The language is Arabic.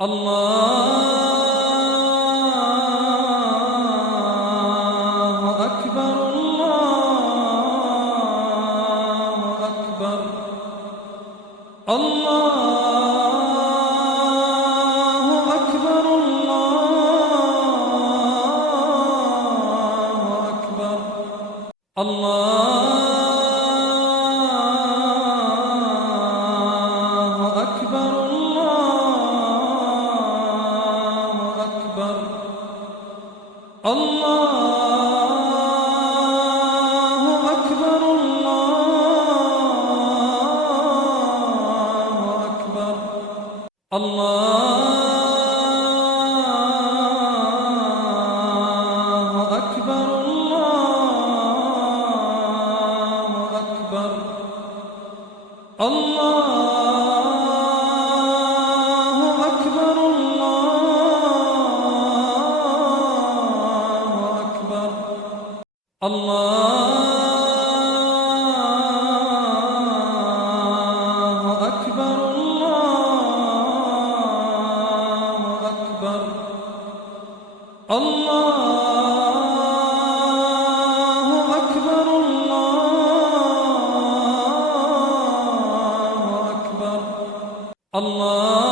الله أكبر الله أكبر الله أكبر الله أكبر الله أكبر الله أكبر الله أكبر الله أكبر الله أكبر الله أكبر الله أكبر الله أكبر الله أكبر الله أكبر الله أكبر الله أكبر الله